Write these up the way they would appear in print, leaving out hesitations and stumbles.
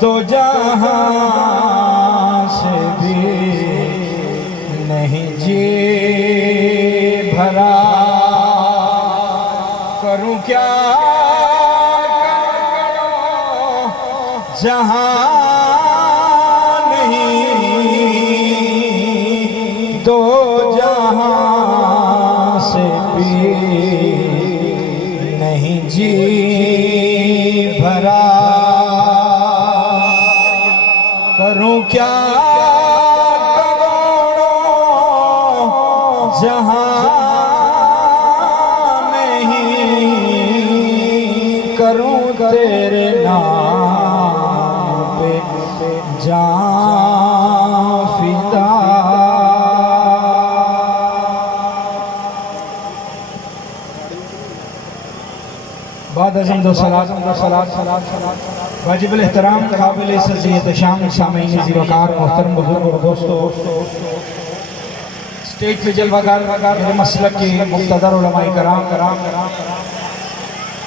دو جہاں سے بھی نہیں جی بھرا، کروں کیا کروں جہاں نہیں، دو جہاں سے بھی نہیں جی بھرا، کروں کیا کروں جہاں نہیں، کروں تیرے نام پہ جان فدا۔ بعد ازم دو صلاة واجب الاحترام قابل عزت شام سامعین زیرکار محترم بزرگ اور دوستو، اسٹیج پہ جلوہ گر میرے مسلک کے مقتدر علماء کرام،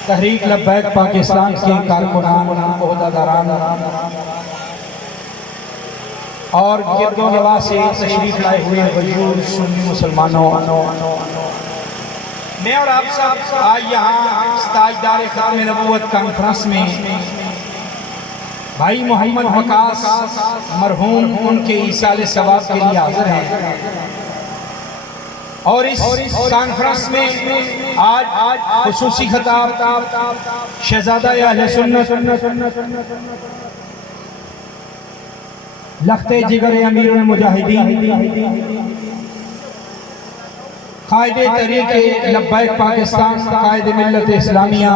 تحریک لبیک پاکستان کے کارکنان، عہدیداران اور گرد و نواح سے تشریف لائے ہوئے غیور سنی مسلمانوں، میں اور آپ سب آج یہاں تاجدار ختم نبوت کانفرنس میں بھائی محمد وقاص مرحوم ان کے ایصال ثواب کے لیے حاضر ہیں، اور اس کانفرنس میں آج خصوصی خطاب شہزادہ اہل سنت لخت جگر امیر المجاہدین قائد تحریک لبیک پاکستان، قائد ملت اسلامیہ،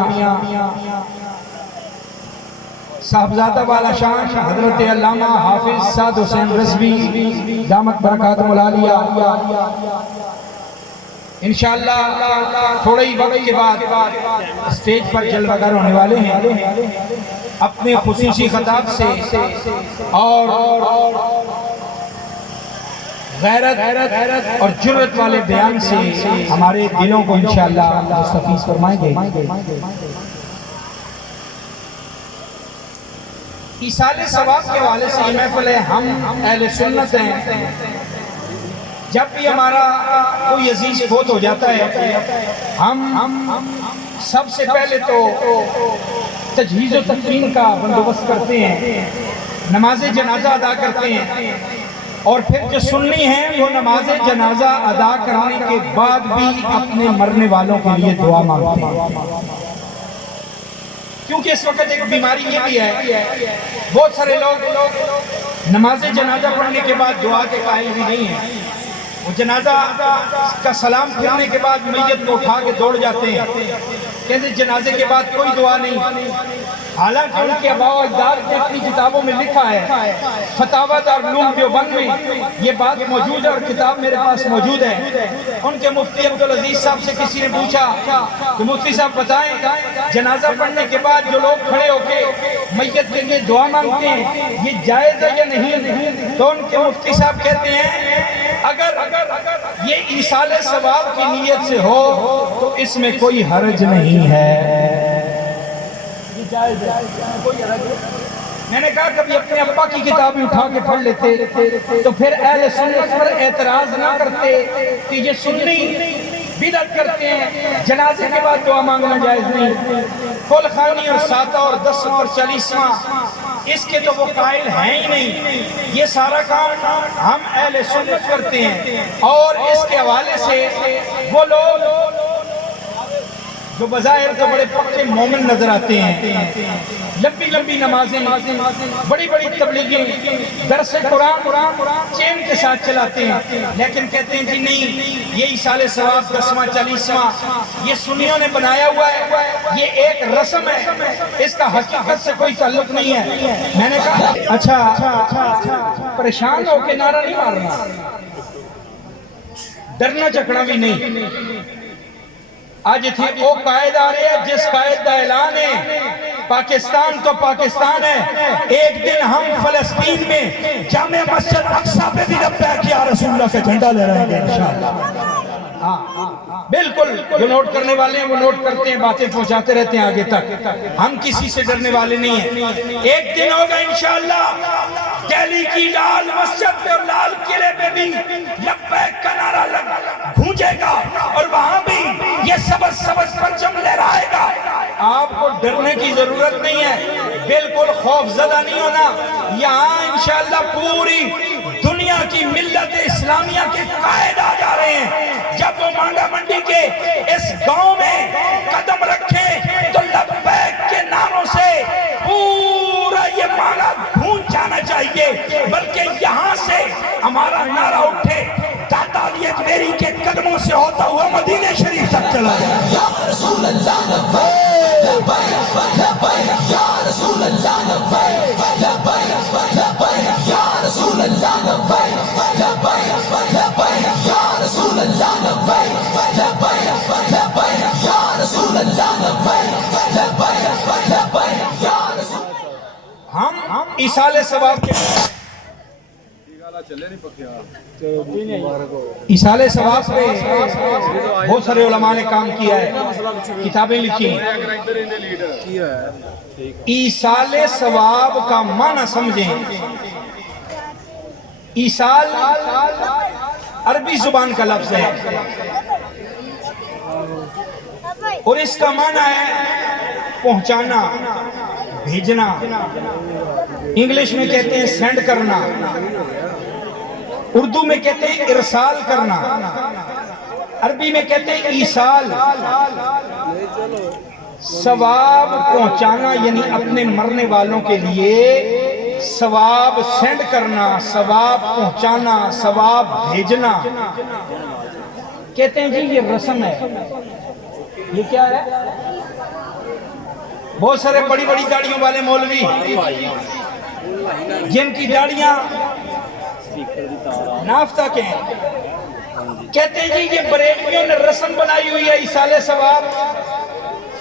صاحبزادہ والا شان حضرت علامہ حافظ سعد حسین رضوی دامت برکاتہم العالیہ، انشاءاللہ تھوڑے ہی وقت کے بعد اسٹیج پر جلوہ گر ہونے والے ہیں، اپنے خصوصی خطاب سے اور غیرت اور جرأت والے بیان سے ہمارے دلوں کو انشاءاللہ مستفیض فرمائیں گے۔ ایصال ثواب کے حوالے سے یہ محفل ہے، ہم اہل سنت ہیں، جب بھی ہمارا کوئی عزیز فوت ہو جاتا ہے ہم سب سے پہلے تو تجہیز و تکفین کا بندوبست کرتے ہیں، نماز جنازہ ادا کرتے ہیں، اور پھر جو سنی ہیں وہ نماز جنازہ ادا کرنے کے بعد بھی اپنے مرنے والوں کے لیے دعا مانگتے ہیں، کیونکہ اس وقت ایک بیماری یہ بھی ہے، بہت سارے لوگ نماز جنازہ پڑھنے کے بعد دعا کے قائل بھی نہیں ہیں، وہ جنازہ کا سلام پھرنے کے بعد میت کو اٹھا کے دوڑ جاتے ہیں، کہتے ہیں جنازے کے بعد کوئی دعا نہیں، حالانکہ ان کے آباء و اجداد نے اپنی کتابوں میں لکھا ہے، فتاوی دارالعلوم دیوبند میں یہ بات موجود ہے اور کتاب میرے پاس موجود ہے۔ ان کے مفتی عبدالعزیز صاحب سے کسی نے پوچھا کہ مفتی صاحب بتائیں جنازہ پڑھنے کے بعد جو لوگ کھڑے ہو کے میت کے لیے دعا مانگتے ہیں یہ جائز ہے یا نہیں؟ تو ان کے مفتی صاحب کہتے ہیں اگر یہ ایصال ثواب کی نیت سے ہو تو اس میں کوئی حرج نہیں ہے، میں نے کہا کبھی اپنے ابا کی کتابیں اٹھا کے پڑھ لیتے تو پھر اہل سنت پر اعتراض نہ کرتے کہ یہ سنی بدعت کرتے ہیں، جنازے کے بعد دعا مانگنا جائز نہیں، کل خوانی اور ساتہ اور 10واں اور 40واں اس کے تو وہ قائل ہیں ہی نہیں، یہ سارا کام ہم اہل سنت کرتے ہیں، اور اس کے حوالے سے وہ لوگ جو بظاہر تو بڑے پکے مومن نظر آتے ہیں، لمبی لمبی نمازیں، بڑی بڑی تبلیغیں، درس قرآن چین کے ساتھ چلاتے ہیں، لیکن کہتے ہیں جی نہیں یہ ایصال ثواب 10واں 40واں یہ سنیوں نے بنایا ہوا ہے، یہ ایک رسم ہے، اس کا حقیقت سے کوئی تعلق نہیں ہے۔ میں نے کہا اچھا پریشان ہو کے نعرہ نہیں مارنا، ڈرنا جھکڑا بھی نہیں، آج تھی وہ قائد آ رہے ہیں جس قائد کا اعلان ہے پاکستان تو پاکستان ہے، ایک دن ہم فلسطین میں جامع مسجد اقصی پہ بھی لبیک یا رسول اللہ کا جھنڈا لے رہے ہیں انشاءاللہ۔ بالکل جو نوٹ کرنے والے ہیں وہ نوٹ کرتے ہیں، باتیں پہنچاتے رہتے ہیں آگے تک. ہم کسی سے ڈرنے والے نہیں ہیں. ایک دن ہوگا انشاءاللہ دہلی کی لال مسجد پہ اور لال قلعے پہ بھی لبیک کا نعرہ گونجے گا اور وہاں بھی یہ سبز سبز پرچم لہرائے گا. آپ کو ڈرنے کی ضرورت نہیں ہے، بالکل خوف زدہ نہیں ہونا. یہاں انشاءاللہ پوری دنیا کی ملت اسلامیہ کے قائد آ جا رہے ہیں. جب وہ مانگا منڈی کے اس گاؤں میں قدم رکھیں تو لبیک کے نعروں سے پورا یہ مانگا گونج جانا چاہیے، بلکہ یہاں سے ہمارا نعرہ اٹھے داتا علی اجمیری کے قدموں سے ہوتا ہوا مدینہ شریف تک چلا جائے. یا رسول اللہ لبیک لبیک لبیک یا رسول اللہ لبیک لبیک لبیک یا رسول اللہ لبیک لبیک لبیک یا رسول اللہ لبیک لبیک لبیک یا رسول اللہ لبیک لبیک لبیک یا رسول. ہم ایصال ثواب کے ایصال ثواب پہ بہت سارے علماء نے کام کیا ہے، کتابیں لکھی ہیں. ایصال ثواب کا معنی سمجھیں. ایصال عربی زبان کا لفظ ہے اور اس کا معنی ہے پہنچانا، بھیجنا. انگلش میں کہتے ہیں سینڈ کرنا، اردو میں کہتے ہیں ارسال کرنا، عربی میں کہتے ہیں ایصال. ثواب پہنچانا یعنی اپنے مرنے والوں کے لیے ثواب سینڈ کرنا، ثواب پہنچانا، ثواب بھیجنا. کہتے ہیں جی یہ رسم ہے. یہ کیا ہے؟ بہت سارے بڑی بڑی داڑیوں والے مولوی جن کی داڑیاں نافتہ کے ہیں، کہتے ہیں جی یہ بریلویوں نے رسم بنائی ہوئی ہے ایصال ثواب.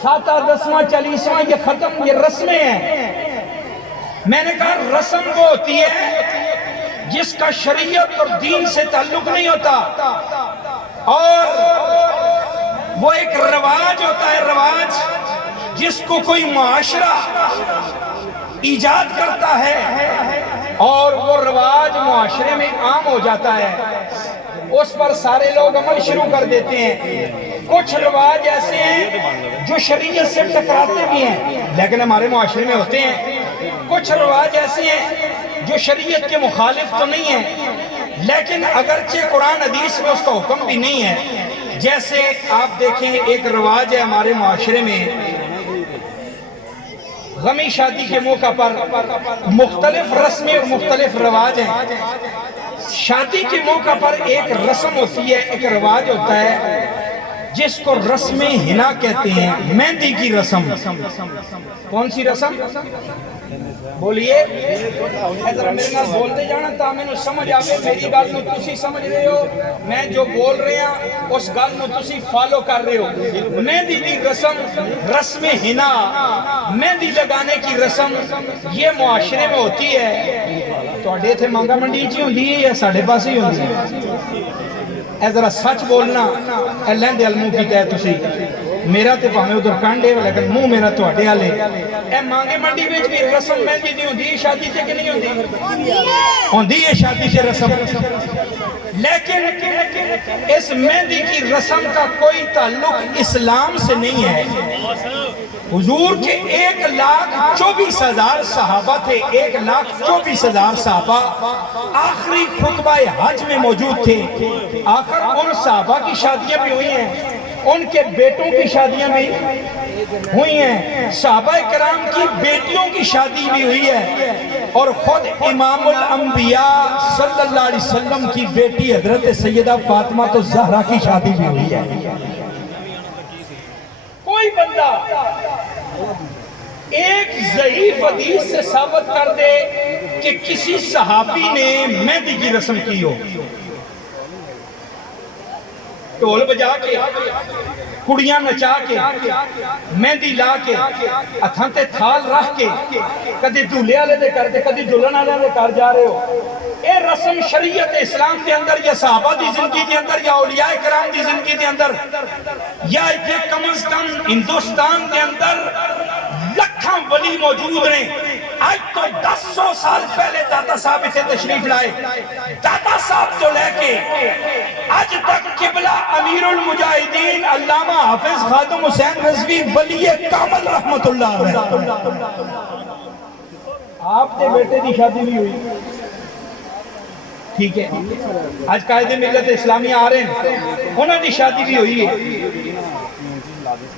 7 10واں 40واں یہ ختم، یہ رسمیں ہیں. میں نے کہا رسم وہ ہوتی ہے جس کا شریعت اور دین سے تعلق نہیں ہوتا، اور وہ ایک رواج ہوتا ہے، رواج جس کو کوئی معاشرہ ایجاد کرتا ہے اور وہ رواج معاشرے میں عام ہو جاتا ہے. اس پر سارے لوگ عمل شروع کر دیتے ہیں. کچھ رواج ایسے ہیں جو شریعت سے ٹکراتے بھی ہیں لیکن ہمارے معاشرے میں ہوتے ہیں. کچھ رواج ایسے ہیں جو شریعت کے مخالف تو نہیں ہیں لیکن اگرچہ قرآن حدیث میں اس کا حکم بھی نہیں ہے. جیسے آپ دیکھیں ایک رواج ہے ہمارے معاشرے میں، غمی شادی کے موقع پر مختلف رسمیں اور مختلف رواج ہیں. شادی کے موقع پر ایک رسم ہوتی ہے، ایک رواج ہوتا ہے جس کو رسم حنا کہتے ہیں، مہندی کی رسم. کون سی رسم؟ بولیے ذرا میرے نال بولتے جانا تا مینوں سمجھ آوے. میری گل نوں تسی سمجھ رہے ہو، میں جو بول رہے ہیں اس گل نوں تسی فالو کر رہے ہو. مہندی کی رسم، رسم حنا، مہندی لگانے کی رسم یہ معاشرے میں ہوتی ہے. تواڈے ایتھے مانگا منڈی چ ہوندی ہے یا ساڈے پاس ہی ہوندی ہے؟ اے ذرا سچ بولنا. اے لیندے المو کیتا ہے تسی، میرا تے پاویں ادھر کانڈے لیکن منہ میرا تواڈے والے. اے مانگے منڈی وچ بھی رسم مہندی دی ہوندی شادی تے کہ نہیں ہوندی؟ ہوندی ہے شادی تے رسم. لیکن اس مہندی کی رسم کا کوئی تعلق اسلام سے نہیں ہے. حضور کے 1,24,000 صحابہ تھے، 1,24,000 صحابہ آخری خطبہ حج میں موجود تھے. آخر ان صحابہ کی شادیاں بھی ہوئی ہیں، ان کے بیٹوں کی شادیاں بھی ہوئی ہیں، صحابہ کرام کی بیٹیوں کی شادی بھی ہوئی ہے، اور خود امام الانبیاء صلی اللہ علیہ وسلم کی بیٹی حضرت سیدہ فاطمہ تو زہرا کی شادی بھی ہوئی ہے. کوئی بندہ ایک ضعیف حدیث سے ثابت کر دے کہ کسی صحابی نے مہندی کی رسم کی ہو، ڈھول بجا کے، کڑیاں نچا کے، مہندی لا کے، ہتھاں تے تھال رکھ کے، کدی دولے والے دے کر تے کدی دلہن والے دے کر جا رہے ہو اے رسم شریعت اسلام کے اندر یا صحابہ دی زندگی کے اندر یا اولیاء کرام دی زندگی کے اندر یا اتنے کم از کم ہندوستان کے اندر لکھاں ولی موجود رہے. آج تو 10 سال پہلے داتا صاحب اسے تشریف لائے. داتا صاحب تو لے کے آج تک قبلہ امیر المجاہدین علامہ حافظ خادم حسین رضوی ولی کامل رحمت اللہ علیہ. آپ کے بیٹے دی شادی بھی ہوئی, ٹھیک ہے. آج قائد ملت اسلامی آ رہے ہیں, انہوں نے شادی بھی ہوئی ہے.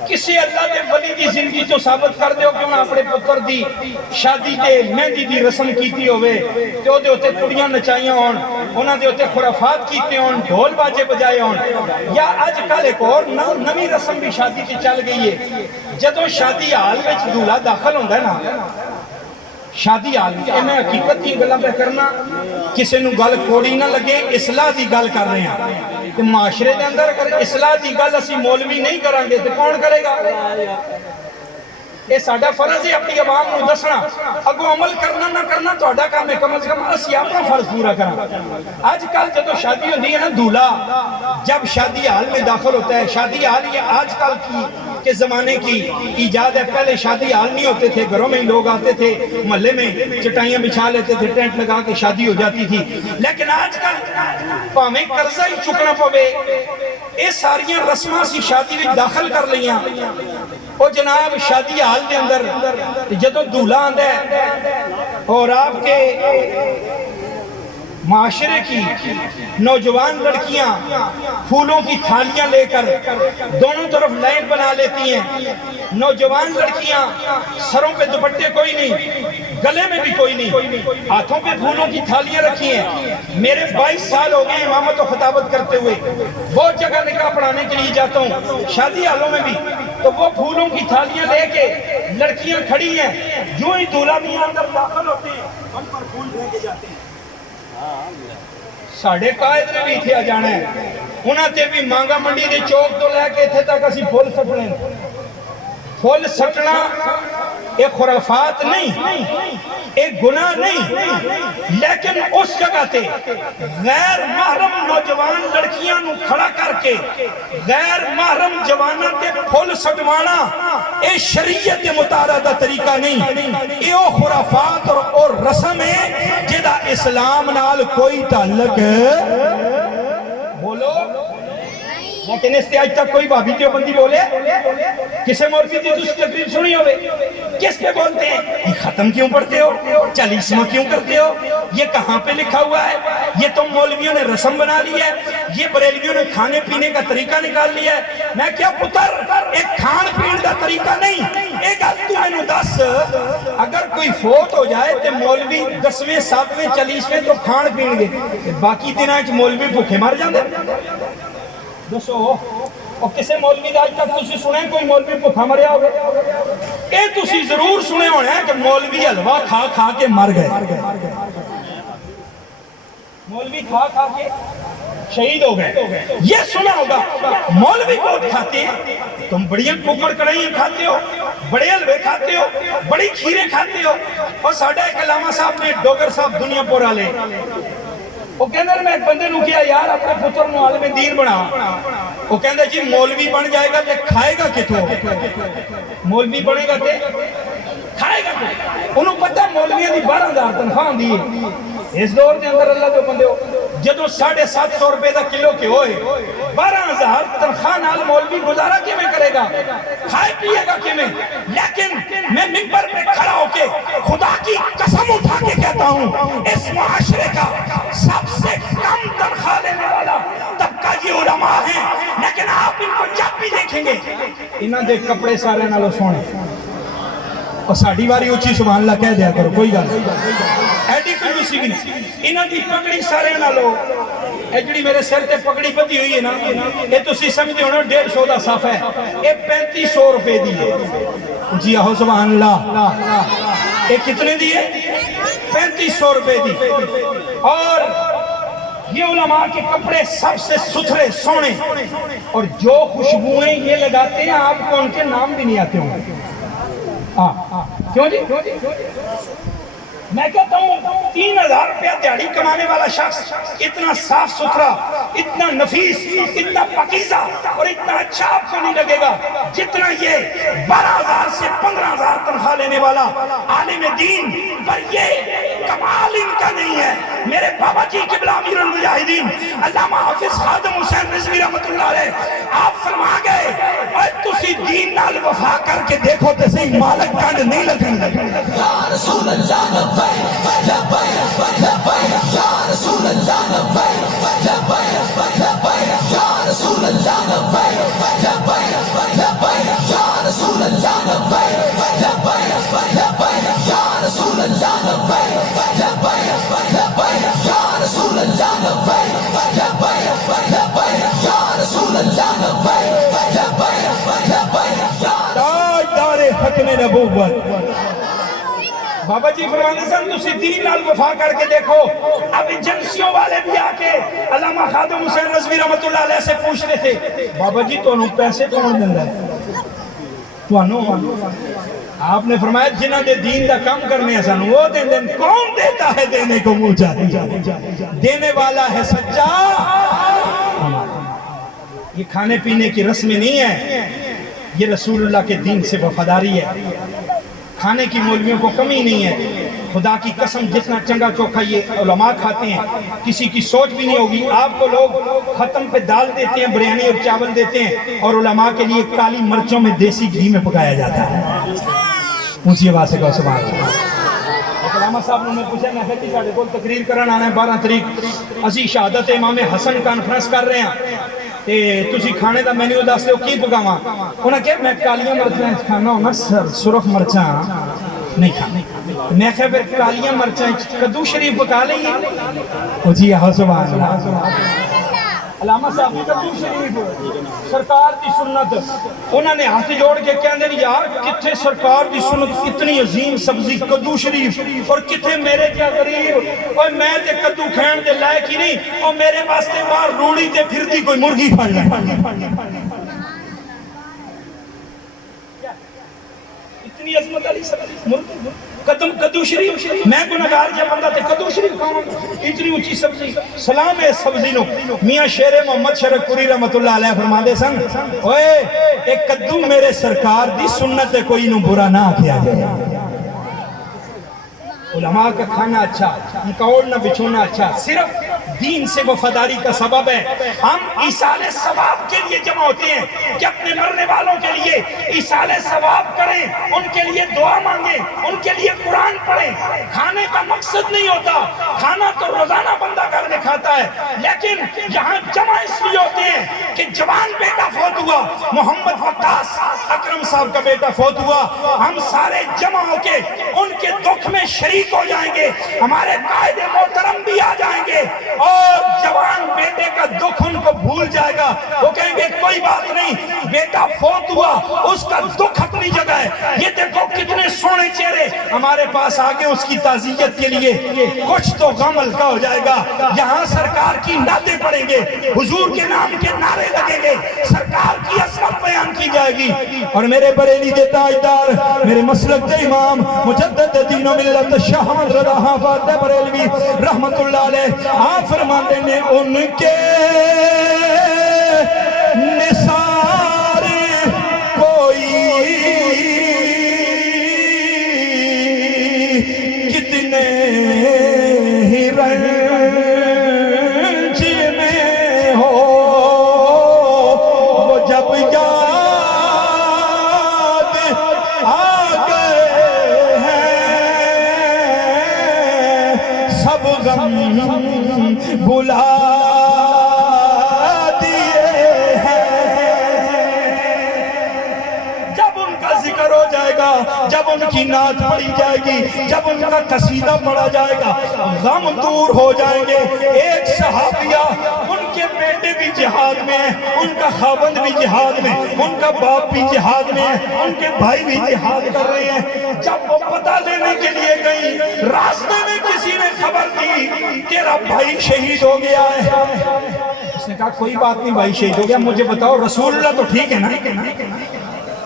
کسی اللہ دے ولی دی زندگی جو ثابت کر دیو کہ انہوں اپنے پتر دی شادی دے مہندی دی رسم کیتی ہوئے, تو دے ہوتے کڑیاں نچائیاں ہون, انہوں دے ہوتے خرافات کیتے ہون, ڈھول باجے بجائے ہون. یا آج کل ایک اور نوی رسم بھی شادی کی چل گئی ہے. جدوں شادی حال میں دولہا داخل ہوندہ ہے نا, شادی حال میں میں حقیقت کی گلہ پہ کرنا کسی نو گل کوڑی نہ لگے, اصلاح دی گل کر رہے ہیں. کہ معاشرے دے اندر اگر اصلاح دی گل اسی مولوی نہیں کریں گے تو کون کرے گا؟ یہ ساڈا فرض ہے اپنی عوام نو دسنا, اگو عمل کرنا نہ کرنا تو اڈا کام ہے, کم از کم اسی اپنا فرض پورا کرنا. آج کل جب شادی ہوتی ہے نا, دولہا جب شادی حال میں داخل ہوتا ہے, شادی حال یہ آج کل کی کے زمانے کی ایجاد ہے. پہلے شادی حال نہیں ہوتے تھے, گھروں میں لوگ آتے تھے, محلے میں چٹائیاں بچھا لیتے تھے, ٹینٹ لگا کے شادی ہو جاتی تھی. لیکن آج کل پاویں قرضہ ہی چکنا پوے, اے ساریاں رسماں سی شادی میں داخل کر لیاں. او جناب شادی حال کے اندر جدوں دولہا آندا ہے اور آپ کے معاشرے کی نوجوان لڑکیاں پھولوں کی تھالیاں لے کر دونوں طرف لائن بنا لیتی ہیں. نوجوان لڑکیاں سروں پہ دوپٹے کوئی نہیں, گلے میں بھی کوئی نہیں, ہاتھوں پہ پھولوں کی تھالیاں رکھی ہیں. میرے 22 سال ہو گئے امامت و خطابت کرتے ہوئے, بہت جگہ نکاح پڑھانے کے لیے جاتا ہوں, شادی حالوں میں بھی, تو وہ پھولوں کی تھالیاں لے کے لڑکیاں کھڑی ہیں, جو ہی دولہا میاں اندر داخل ہوتے ہیں ان پر پھول پھینکے جاتے ہیں. ساڑھے قائد نے بھی تھے جانا ہے, انہاں تے بھی مانگا منڈی دے چوک تو لے کے تھے تک اسی پھول سٹنے. پھول سٹنا ایک خرافات نہیں, ایک گناہ نہیں, لیکن اس جگہ تے غیر محرم نوجوان لڑکیاں نو کھڑا کر کے غیر محرم جوانہ تے پھول سٹوانا اے شریعت متعارضہ طریقہ نہیں. اے او خرافات اور رسم ہے جدا اسلام نال کوئی تعلق بولو. لیکن اس سے آج تک کوئی بھابی دیو بندی بولے, کسے مولوی دی دوسری تقریر سنی ہوئے, کس پہ بولتے ہیں یہ ختم کیوں پڑھتے ہو, چالیسواں کیوں کرتے ہو, یہ کہاں پہ لکھا ہوا ہے, یہ تو مولویوں نے رسم بنا لی ہے, یہ بریلویوں نے کھانے پینے کا طریقہ نکال لیا ہے. میں کیا پتر, ایک کھان پین کا طریقہ نہیں, ایک تو میں نے 10 اگر کوئی فوت ہو جائے تو مولوی 10ویں 7ویں 40ویں تو کھان پین گے, باقی دنوں وچ مولوی بھوکے مر جاندے. دسو اور کسے مولوی دا آج تک تسی سنے کوئی مولوی بھوکا مریا ہوگا؟ اے تسی ضرور سنے ہونے ہیں کہ مولوی حلوہ کھا کھا کے مر گئے, مولوی کھا کھا کے شہید ہو گئے. یہ سنا ہوگا مولوی بہت کھاتے ہیں, تم بڑی کوکڑ کڑھائیاں کھاتے ہو, بڑے حلوے کھاتے ہو, بڑی کھیرے کھاتے ہو. اور ساڈا ایک علامہ صاحب نے ڈوگر صاحب دنیا پورا لے, وہ کہندے میں ایک بندے نو کیا یار اپنے پتر نو عالم دین بنا, وہ کہندے جی مولوی بن جائے گا تے کھائے گا کتوں, مولوی بنے گا تے کھائے گا کتوں. انہوں پتہ مولویوں دی 12,000 تنخواہ ہوندی ہے اس دور دے اندر. اللہ دے بندے ہو جدوں 750 روپے دا کلو کے ہوئے 12,000 تنخواہ نال مولوی گزارا کیویں کرے گا, کھائے پیے گا کیویں. لیکن میں منبر پہ کھڑا ہو کے خدا کی قسم اٹھا کے کہتا ہوں اس معاشرے کا سب سے کم تنخواہ لینے والا طبقہ یہ علماء ہیں, لیکن آپ ان کو جب بھی دیکھیں گے انہاں دے کپڑے سارے نالوں سونے, اور ساڑھی واری اچھی سبحان اللہ کہہ دیا کرو, کوئی گل ایڈی کنجوسی بھی نہیں. انہاں دی پگڑی سارے نالوں, اے جڑی میرے سر تے پگڑی بدھی ہوئی ہے نا, اے تسی سمجھدے ہو نا 150 دا صف ہے, اے 3500 روپے دی ہے. جی آہو سبحان اللہ, اے کتنے دی ہے 3500 روپے دی. اور یہ علماء کے کپڑے سب سے ستھرے سونے, اور جو خوشبوئیں یہ لگاتے ہیں آپ کو ان کے نام بھی نہیں آتے ہوں. کیوں جی میں کہتا ہوں 3000 روپیہ دیہڑی کمانے والا شخص اتنا صاف ستھرا، اتنا نفیس، اتنا پاکیزہ اور اتنا اچھا آپ کو نہیں لگے گا جتنا یہ 12000 سے 15000 تنخواہ لینے والا عالم دین۔ پر یہ کمال ان کا نہیں ہے۔ میرے بابا جی قبلہ امیر المجاہدین علامہ حافظ خادم حسین رضوی رحمت اللہ علیہ آپ فرما گئے اے تسی دین نال وفا کر کے دیکھو تے صحیح مالک کنڈ نہیں لگن لگن یا رسول اللہ لبیک لبیک لبیک یا رسول اللہ لبیک لبیک لبیک یا رسول اللہ لبیک لبیک لبیک یا رسول اللہ لبیک لبیک لبیک یا رسول اللہ لبیک لبیک لبیک یا رسول اللہ لبیک لبیک لبیک یا رسول اللہ لبیک لبیک لبیک تاجدار ختم نبوت۔ بابا جی فرمانے سن تسی دین نال وفا کر کے دیکھو۔ اب ایجنسیوں والے بھی آ کے علامہ خادم حسین رضوی رحمت اللہ علیہ سے پوچھتے تھے بابا جی تو انہوں پیسے کون دندا ہے؟ تو انہوں آپ نے فرمایا جنہ دے دین دا کام کرنے سن وہ دیں دیں۔ کون دیتا ہے دینے کو منہ چاہتا؟ دینے والا ہے سچا۔ یہ کھانے پینے کی رسم نہیں ہے، یہ رسول اللہ کے دین سے وفاداری ہے۔ کھانے کی مولویوں کو کمی نہیں ہے، خدا کی قسم جتنا چنگا چوکھا یہ علماء کھاتے ہیں کسی کی سوچ بھی نہیں ہوگی۔ آپ کو لوگ ختم پہ دال دیتے ہیں، بریانی اور چاول دیتے ہیں، اور علماء کے لیے کالی مرچوں میں دیسی گھی میں پکایا جاتا ہے۔ اونچی آواز سے کہو سبحان اللہ۔ علامہ صاحب نے پوچھا میں کہتی ساڑھے کو تقریر کرن آنا ہے 12 تاریخ اسی شہادت امام حسن کانفرنس کر رہے ہیں تے تسی کھانے دا مینیو دس دیو کی پکاواں؟ انہاں کہا میں کالیاں مرچاں کھانا ہونا، سرخ مرچاں نہیں کھانا۔ میں کہا پھر کالیاں مرچاں کدو شریف پکا لیں گے؟ جی آہو سبحان اللہ۔ علامہ صاحب کدو شریف سرکار دی سنت، انہوں نے ہاتھ جوڑ کے کہندے ہیں یار کتھے سرکار دی سنت اتنی عظیم سبزی کدو شریف اور کتھے میرے کیا غریب اور میں تے کدو کھین دے لائق ہی نہیں اور میرے واسطے باہر روڑی تے پھر دی کوئی مرغی پھڑ لے۔ اتنی عظمت علی سبزی کدو شریف، میں گناہگار جب بندہ تے کدو شریف کھاؤں اتنی اونچی سبزی۔ سلام ہے سبزی نو۔ میاں شیر محمد شرک پوری رحمت اللہ علیہ فرماندے سن اوئے ایک کدو میرے سرکار دی سنت کوئی نو برا نہ کیا جائے۔ علماء کا کھانا اچھا، ان کا اوڑھنا بچھونا اچھا صرف دین سے وفاداری کا سبب ہے۔ ہم ایصال ثواب کے لیے جمع ہوتے ہیں کہ اپنے مرنے والوں کے لیے ایصال ثواب کریں، ان کے لیے دعا مانگیں، ان کے لیے قرآن پڑھیں۔ کھانے کا مقصد نہیں ہوتا، کھانا تو روزانہ بندہ گھر میں کھاتا ہے، لیکن یہاں جمع اس لیے ہوتے ہیں کہ جوان بیٹا فوت ہوا، محمد وقاص اکرم صاحب کا بیٹا فوت ہوا، ہم سارے جمع ہو کے ان کے دکھ میں شریک ہو جائیں گے، ہمارے قائد محترم بھی آ جائیں گے اور جوان بیٹے کا دکھ ان کو بھول جائے گا۔ وہ کہیں گے کوئی بات نہیں، بیٹا فوت ہوا اس کا دکھ اپنی جگہ ہے، یہ دیکھو کتنے سونے چہرے ہمارے پاس آگے اس کی تعزیت کے لیے، کچھ تو غم ہلکا ہو جائے گا۔ یہاں سرکار کی نعتیں پڑھیں گے، حضور کے نام کے نعرے لگیں گے، سرکار کی عظمت بیان کی جائے گی۔ اور میرے بریلی کے تاجدار، میرے مسلک کے امام مجدد دین و ملت شاہ احمد رضا حافظ بریلوی رحمت اللہ علیہ آپ فرماتے ہیں ان کے نثار کوئی کتنے ہی رنج میں ہو وہ جب یاد آ گئے ہیں سب غم بلا جب ان کی نعت پڑھی جائے گی، جب ان کا قصیدہ پڑھا جائے گا، غم دور ہو جائیں گے۔ ایک صحابیہ ان کے بیٹے بھی جہاد میں ہیں، ان کا خاوند بھی جہاد میں، ان کا باپ بھی جہاد میں ہے، ان کے بھائی بھی جہاد کر رہے ہیں۔ جب وہ پتہ لینے کے لیے گئی، راستے میں کسی نے خبر دی تیرا بھائی شہید ہو گیا ہے۔ اس نے کہا کوئی بات نہیں، بھائی شہید ہو گیا، مجھے بتاؤ رسول اللہ تو ٹھیک ہے نا؟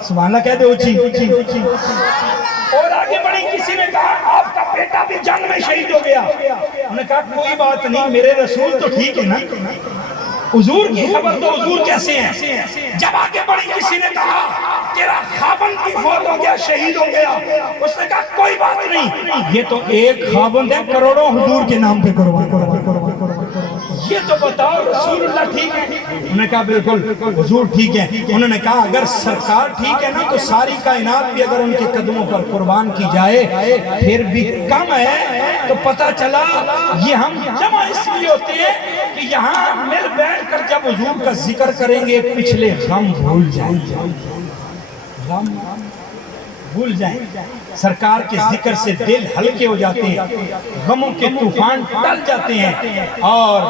سبحان اللہ کہہ دے اونچی. اور آگے بڑھی کسی نے کہا آپ کا بیٹا بھی جنگ میں شہید ہو گیا. انہوں نے کہا کوئی بات نہیں، میرے رسول تو ٹھیک ہے نا، حضور کی خبر تو حضور کیسے ہیں. جب آگے بڑھی کسی نے کہا تیرا خاوند بھی فوت ہو گیا، شہید ہو گیا، اس نے کہا کوئی بات نہیں، یہ تو ایک خاوند ہے، کروڑوں حضور کے نام پہ قربان، یہ تو بتاؤ رسول اللہ ٹھیک ہے. انہوں نے کہا بالکل حضور ٹھیک ہے. انہوں نے کہا اگر سرکار ٹھیک ہے نا تو ساری کائنات بھی اگر ان کے قدموں پر قربان کی جائے پھر بھی کم ہے. تو پتہ چلا یہ ہم جمع اس لیے ہوتے ہیں کہ یہاں مل بیٹھ کر جب حضور کا ذکر کریں گے پچھلے غم بھول جائیں، غم بھول جائیں. سرکار کے ذکر سے دل ہلکے ہو جاتے ہیں، غموں کے طوفان ٹل جاتے ہیں. اور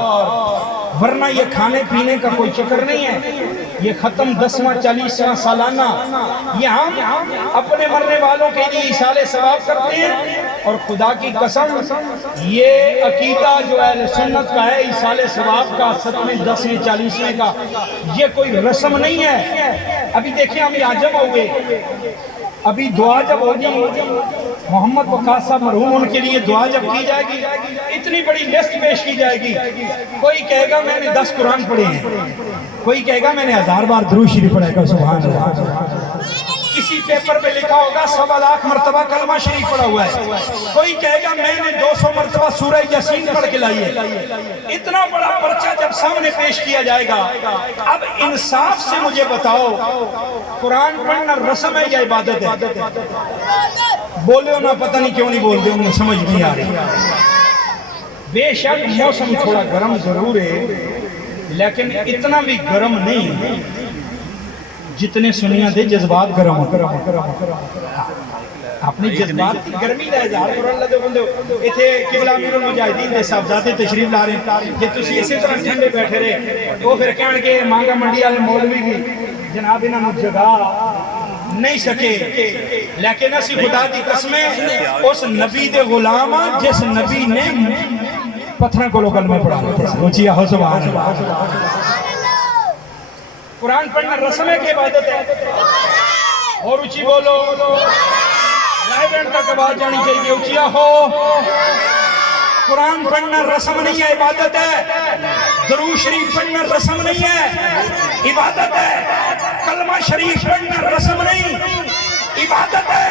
ورنہ یہ کھانے پینے کا کوئی چکر نہیں ہے، یہ ختم 10واں 40واں سالانہ یہ ہم اپنے مرنے والوں کے لیے ایصال ثواب کرتے ہیں. اور خدا کی قسم یہ عقیدہ جو اہل سنت کا ہے ایصال ثواب کا 7ویں 10ویں 40ویں کا، یہ کوئی رسم نہیں ہے. ابھی دیکھیں ہم یہاں جمع ہوئے، ابھی دعا جب ہوگی محمد وقاص صاحب مرحوم ان کے لیے دعا جب کی جائے گی اتنی بڑی لسٹ پیش کی جائے گی. کوئی کہے گا میں نے 10 قرآن پڑھے ہیں، کوئی کہے گا میں نے 1000 بار درود شریف پڑھا ہے. سبحان اللہ. کسی پیپر پہ لکھا ہوگا 1.25 لاکھ مرتبہ کلمہ شریف پڑھا ہوا ہے. کوئی کہے گا میں نے 200 مرتبہ سورہ یاسین پڑھ کے لائی ہے. اتنا بڑا پرچہ جب سامنے پیش کیا جائے گا، اب انصاف سے مجھے بتاؤ قرآن پڑھنا رسم ہے یا عبادت ہے؟ بولے ہو نا، پتہ نہیں کیوں نہیں بولتے، انہیں سمجھ نہیں آ رہی. بے شک موسم تھوڑا گرم ضرور ہے لیکن اتنا بھی گرم نہیں جتنے سنیاں دے جذبات گرم ہو. اپنی جذبات کی گرمی دا اظہار کرو. اللہ دے بندے ایتھے قبلہ امیر المجاہدین دے صاحبزادے تشریف لا رہے ہیں کہ تسی اسی طرح ٹھنڈے بیٹھے رہے تو پھر کہن کے مانگا منڈی والے مولوی بھی جناب انہاں نوں جگا نہیں سکے. لیکن اسی خدا دی قسمیں اس نبی دے غلام جس نبی نے پتھراں کو کلمے پڑھا تھے. اونچی آہو سبحان اللہ. قرآن پڑھنا رسم ہے کہ عبادت ہے؟ اور اونچی بولو، رائے بینڈ تک آواز جانی چاہیے. اونچی آہو. قرآن پڑھنا رسم نہیں ہے، عبادت ہے. درود شریف پڑھنا رسم نہیں ہے، عبادت ہے. کلمہ شریف پڑھنا رسم نہیں، عبادت ہے.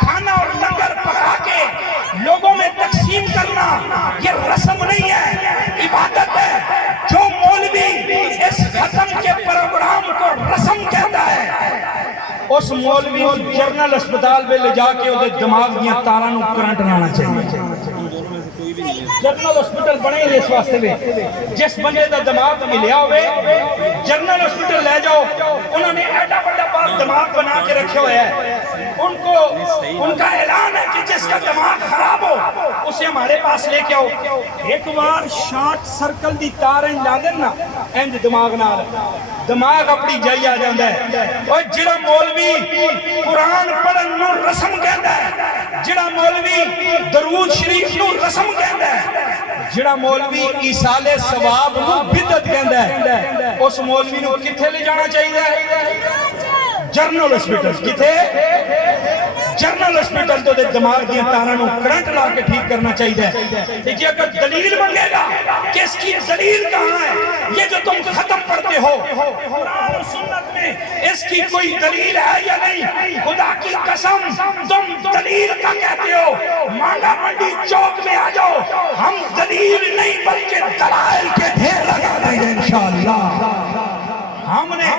کھانا اور لنگر پکا کے لوگوں میں تقسیم کرنا یہ رسم نہیں ہے، عبادت ہے. جو مولوی اس ختم کے پروگرام کو رسم کہتا ہے اس مولوی کو جنرل اسپتال پہ لے جا کے اسے دماغ دیا تاراں نوں کرنٹ لانا چاہیے. جنرل ہسپتال بنے اس واسطے میں جس بندے دا دماغ ملیا ہوئے جنرل ہسپتال لے جاؤ. انہوں نے ایڈا بڑا بار دماغ بنا کے رکھے ہوئے ہیں. ان کا اعلان ہے کہ جس کا دماغ خراب ہو اسے ہمارے پاس لے کے آؤ. ایک بار شارٹ سرکل دی تار لا دینا انج دماغ نال دماغ اپنی جائی آ جاندہ ہے. اور جڑا مولوی قرآن پڑھن نو رسم کہندا ہے، جڑا مولوی درود شریف نو رسم کہندا ہے، جڑا مولوی ایصال ثواب نو بدعت کہندا ہے، اس مولوی نو کتھے لے جانا چاہیے؟ جنرل ہسپتال. کتھے؟ جنرل ہسپتال. تو دماغ دیا تاراں نوں کرنٹ لا کے ٹھیک کرنا چاہیے. دیکھیے اگر دلیل مانگے گا کہ اس کی دلیل کہاں ہے، یہ جو تم ختم پڑھتے ہو قرآن و سنت میں اس کی کوئی دلیل ہے یا نہیں؟ خدا کی قسم تم دلیل کا کہتے ہو، مانگا منڈی چوک میں آ جاؤ، ہم دلیل نہیں بلکہ دلائل کے ڈھیر لگا دیں گے انشاءاللہ. ہم نے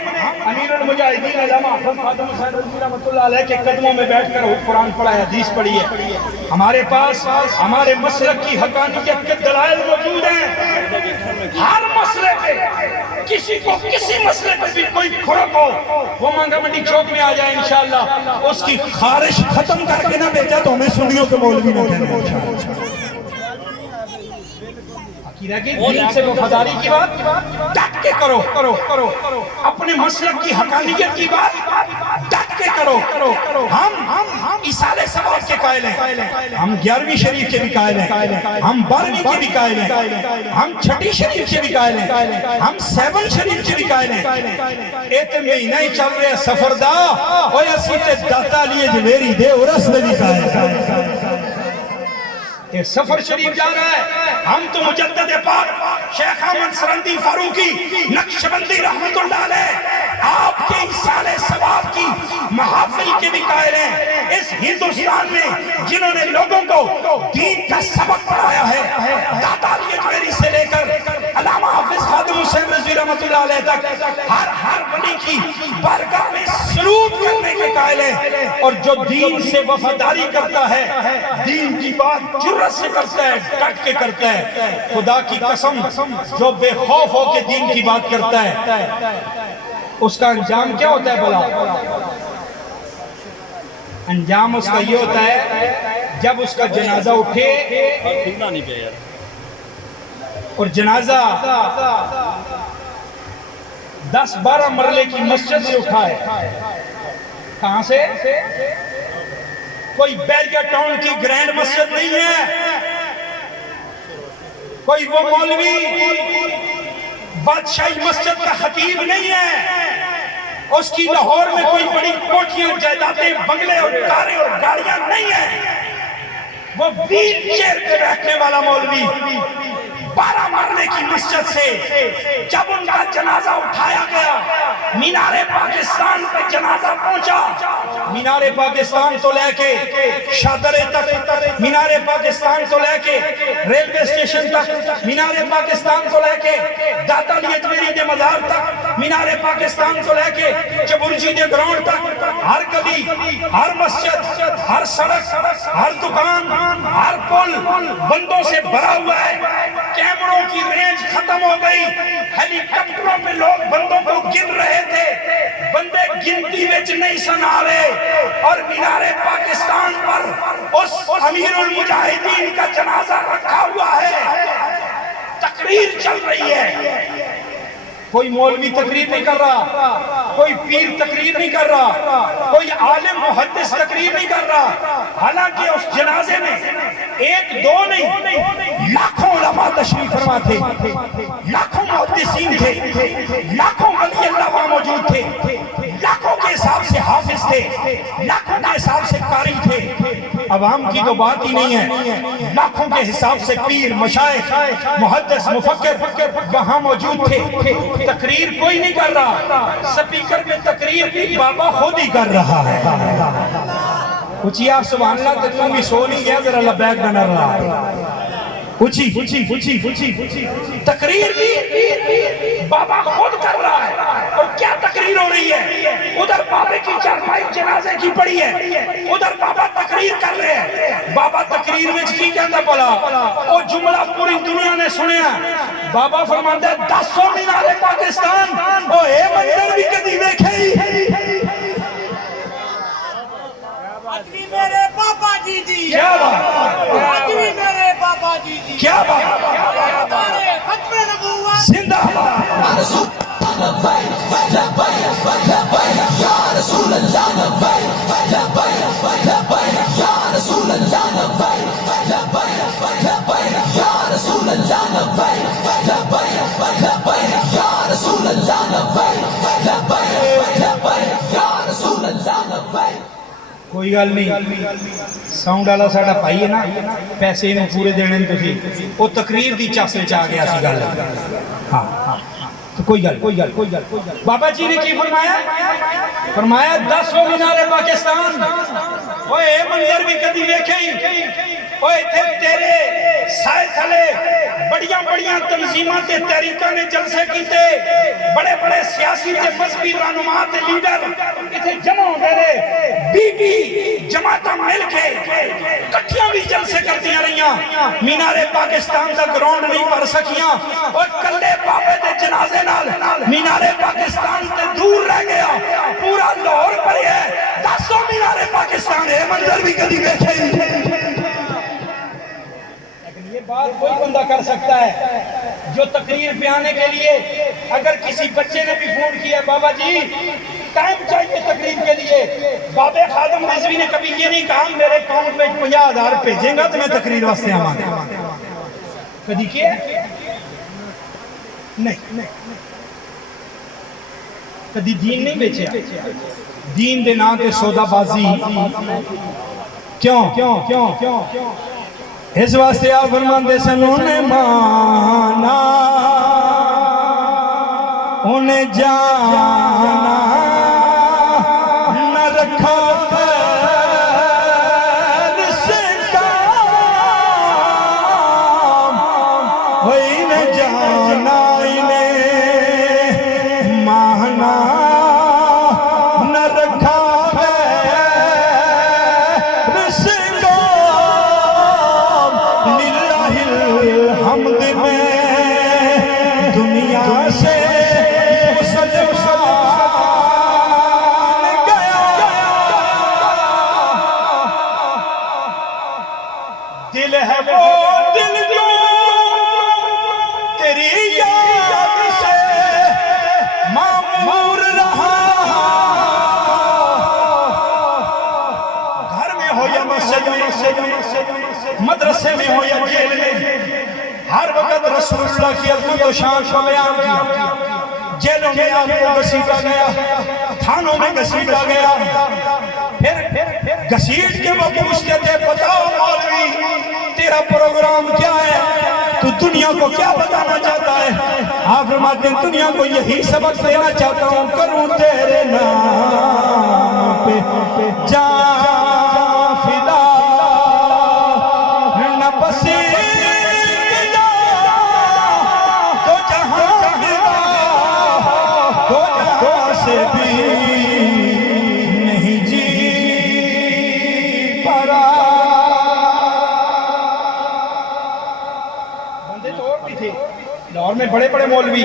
امیر المجاہدین علامہ حافظ خادم حسین رضوی رحمۃ اللہ علیہ کے قدموں میں بیٹھ کر قرآن پڑھا ہے، حدیث پڑھی ہے. ہمارے پاس ہمارے مسلک کی حقانیت کے دلائل موجود ہیں. ہر مسئلے پہ کسی کو کسی مسئلے پہ بھی کوئی کھڑک ہو وہ مانگا منڈی چوک میں آ جائے انشاءاللہ. اس کی خارش ختم کر کے نہ بیچا تو ہمیں سنیوں کے مولوی نہ کہنے انشاءاللہ. دین سے وفاداری کی بات ڈٹ کے کرو، اپنے مسلک کی حقانیت کی بات ڈٹ کے کرو. ہم ایصال ثواب کے قائل ہیں, ہم 11ویں شریف کے بھی قائل ہیں, ہم 12ویں کے بھی قائل ہیں, ہم 6ٹی شریف کے بھی قائل ہیں, ہم 7 شریف کے بھی قائل ہیں. ایتے مہینہ ہی چل رہے سفر دا اور اسی تے داتا لیے جویری دے ورس دے بھی قائل ہیں. یہ سفر شریف جا رہا ہے. ہم تو مجدد پاک شیخ احمد سرندی فاروقی نقشبندی رحمت اللہ علیہ آپ کے ایصال ثواب کی محافل کے بھی قائل ہیں. اس ہندوستان میں جنہوں نے لوگوں کو دین کا سبق پڑھایا ہے, داتا علی اجمیری سے لے کر علامہ حافظ خادم حسین رضوی رحمت اللہ علیہ تک ہر ولی کی بارگاہ میں سلوک کرنے کے قائل ہیں. اور جو دین سے وفاداری کرتا ہے, دین کی بات جرأت سے کرتا ہے, ڈٹ کے کرتا ہے, خدا کی قسم جو بے خوف ہو کے دین کی بات کرتا ہے اس کا انجام کیا ہوتا ہے بھلا؟ انجام اس کا یہ ہوتا ہے جب اس کا جنازہ اٹھے اور جنازہ 10-12 مرلے کی مسجد سے اٹھا ہے. کہاں سے؟ کوئی بیریا ٹاؤن کی گرینڈ مسجد نہیں ہے, کوئی وہ مولوی بادشاہی مسجد کا خطیب نہیں ہے, اس کی لاہور میں کوئی بڑی کوٹھیاں جائیدادیں بنگلے اور کاریں اور گاڑیاں نہیں ہیں. وہ ویل چیئر پہ بیٹھنے والا مولوی 12 مرلے کی مسجد سے جب ان کا جنازہ اٹھایا گیا, مینار پاکستان پہ جنازہ پہنچا, مینار پاکستان تو لے کے شادرے تک, مینار پاکستان تو لے کے ریلوے اسٹیشن تک, مینار پاکستان تو لے کے داتا علی اجمیری دے مزار تک, مینار پاکستان تو لے کے چبرجی دے گراؤنڈ تک, ہر گلی, ہر مسجد, ہر سڑک, ہر دکان, ہر پل بندوں سے بھرا ہوا ہے. کیمروں کی رینج ختم ہو گئی, ہیلی کاپٹروں پہ لوگ بندوں کو گن رہے تھے, بندے گنتی وچ نہیں سن آ رہے, اور مینار پاکستان پر اس امیر المجاہدین کا جنازہ رکھا ہوا ہے, تقریر چل رہی ہے. کوئی مولوی تقریر نہیں کر رہا, کوئی پیر تقریر نہیں کر رہا, کوئی عالم محدث تقریر نہیں کر رہا. حالانکہ اس جنازے میں 1-2 نہیں, لاکھوں علماء تشریف فرما تھے, لاکھوں محدثین تھے, لاکھوں ولی اللہ وہاں موجود تھے, لاکھوں کے حساب سے حافظ تھے, لاکھوں کے حساب سے قاری تھے. عوام کی تو بات ہی نہیں ہے, لاکھوں کے حساب سے پیر, مشائخ, محدث, مفکر وہاں موجود تھے. تقریر کوئی نہیں کر رہا, سپیکر پہ تقریر بابا خود ہی کر رہا ہے. اچھی آپ سبحان اللہ تو تم بھی سو نہیں گیا, ذرا لبیک بنا رہا ہے. اچھی تقریر بھی بابا خود کر رہا ہے. اور کیا تقریر ہو رہی ہے؟ ادھر بابے کی چارپائی جنازے کی پڑی ہے, ادھر بابا تقریر کر رہے ہیں. بابا تقریر میں کی کہندا پلا او جملہ پوری دنیا نے سنیا. بابا فرماندا ہے 10 مینار پاکستان او اے منظر بھی کدی ویکھے آجوی میرے بابا جی دی, کیا بات, آجوی میرے بابا جی دی, کیا بات, ہمارے ختم نبوت زندہ باد. کوئی گل نہیں, ساؤنڈ والا ساڈا بھائی ہے نا, پیسے انہوں پورے دینے تسی, وہ تقریر دی چاس وچ آ گیا سی گل. ہاں تو کوئی گل. بابا جی نے کی فرمایا 10 مینار پاکستان اوے اے منظر بھی کدی ویکھے ہی, اوے ایتھے تیرے سائے تھلے بڑیاں تنظیماں تے تحریکاں نے جلسے کیتے, بڑے سیاسی تے مذہبی رہنما تے لیڈر ایتھے جمع ہوندے نے, بی جماعتاں مل کے کٹھیاں بھی جلسے کردیاں رہیاں. مینار پاکستان دا گراؤنڈ نہیں بھر سکیاں, اور کلے بابے دے جنازے نال مینار پاکستان تے دور رہ گیا, پورا لاہور پڑے ہے. 10 مینار پاکستان ہے منظر بھی کدی ویکھے ہی. لیکن یہ بات کوئی بندہ کر سکتا ہے جو تقریر پہ آنے کے لیے اگر کسی بچے نے بھی فون کیا بابا جی ٹائم چاہیے تقریر کے لیے، بابے خادم رضوی نے کبھی یہ نہیں کہا میرے اکاؤنٹ میں 50,000 بھیجیں گا تو میں تقریر واسطے آواں گا، کدی کیا نہیں، کدی دین نہیں بیچیا، دین دے نام تے سودا بازی کیوں اس واسطے آپ فرماندے سن انہیں مانا انہیں جانا نہ رکھا خیر سے کام وہی نہ جانا انہیں مانا نہ رکھا خیر سے کام للہ الحمد میں دنیا سے دل ہے وہ دل جو تیری یاد سے معمور رہا، گھر میں ہو یا مسجد میں، مدرسے میں ہو یا جیل میں، ہر وقت رسول اللہ کی عظمت و شان کو بیان کیا، جیلوں میں آپ کو گھسیٹا گیا، تھانوں میں گھسیٹا گیا، پھر گھسیٹ کے وہ پوچھتے تھے بتاؤ مولوی تیرا پروگرام کیا ہے، تو دنیا کو کیا بتانا چاہتا ہے؟ آپ فرماتے ہیں دنیا کو یہی سبق دینا چاہتا ہوں، کروں تیرے نام پہ جان فدا، نہ پسند تو جہاں تو جہاں سے بھی نہیں جی پڑا۔ بندے تو اور بھی تھے لاہور میں بڑے بڑے مولوی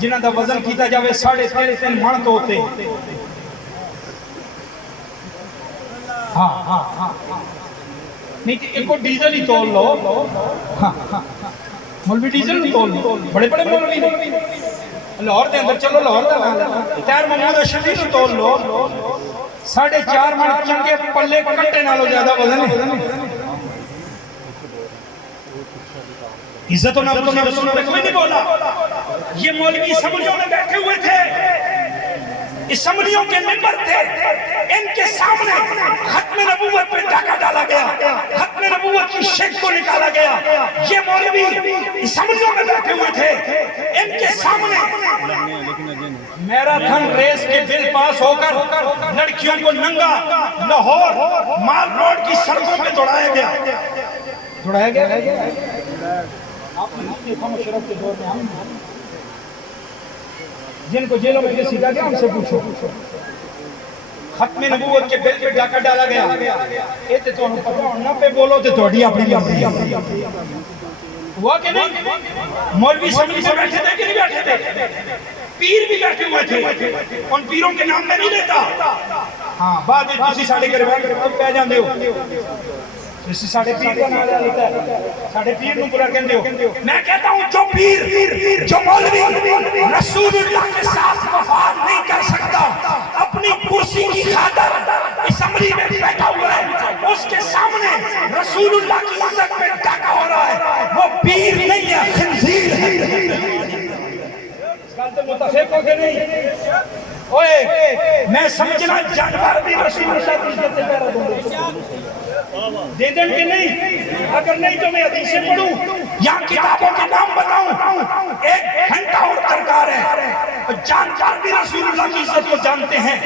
جنہاں دا وزن کیتا جاوے 3.5 من تو ہوتے، ہاں نہیں کہ ایک کو ڈیزل ہی تول لو، مولوی ڈیزل ہی تول لو، بڑے بڑے مولوی لاہور دے اندر چلو لاہور دا تیر محمود اشرفی کو تول لو، 4.5 من چنگے پلے کٹے نالو زیادہ وزن ہے، عزت و نبوت میں رسول پہ کوئی نہیں بولا۔ یہ مولوی اسمبلیوں میں بیٹھے ہوئے تھے، اسمبلیوں کے ممبر تھے، ان کے سامنے ختم نبوت پہ ڈاکہ ڈالا گیا، ختم نبوت کی شک کو نکالا گیا، یہ مولوی اسمبلیوں میں بیٹھے ہوئے تھے، ان کے سامنے میراتھن ریس کے بل پاس ہو کر لڑکیوں کو ننگا لاہور مال روڈ کی سڑکوں پہ دوڑایا گیا، آپ نے دیکھا مشرف کے دور میں ہم جن کو جیلوں میں سیدھا گیا ان سے پوچھو، ختم نبوت کے بل پہ ڈاکہ ڈالا گیا، اے تے تو انہوں پتہ نہ پہ بولو تے توڑی اپنی مرضی ہوا کہ نہیں؟ مولوی اسمبلی سے بیٹھے تھے کہ نہیں بیٹھے تھے؟ پیر بھی بیٹھے ہوئے تھے، ان پیروں کے نام میں نہیں لیتا، ہاں بعد میں تسی ساڑھے گربان پہ جاندے ہو، تسی ساڑھے پیر کا نام لیتا ہے، ساڑھے پیر نو برا کہندے ہو، میں کہتا ہوں جو پیر جو مولوی رسول اللہ کے ساتھ وفاد نہیں کر سکتا، اپنی کرسی کی خاطر اسمبلی میں بیٹھا ہوا ہے، اس کے سامنے رسول اللہ کی عزت پہ ڈاکہ ہو رہا ہے، وہ پیر نہیں ہے، خنزیر ہے۔ اس کا تو متفق ہو کہ نہیں؟ اوئے میں سمجھنا جانور بھی رسول اللہ کی عزت سے پیرا دوں دے دیں کہ نہیں؟ اگر نہیں تو میں حدیثیں پڑھوں یا کتابوں کے نام بتاؤں، 1 گھنٹہ اور درکار ہے۔ جانور بھی رسول اللہ کی عزت کو جانتے ہیں،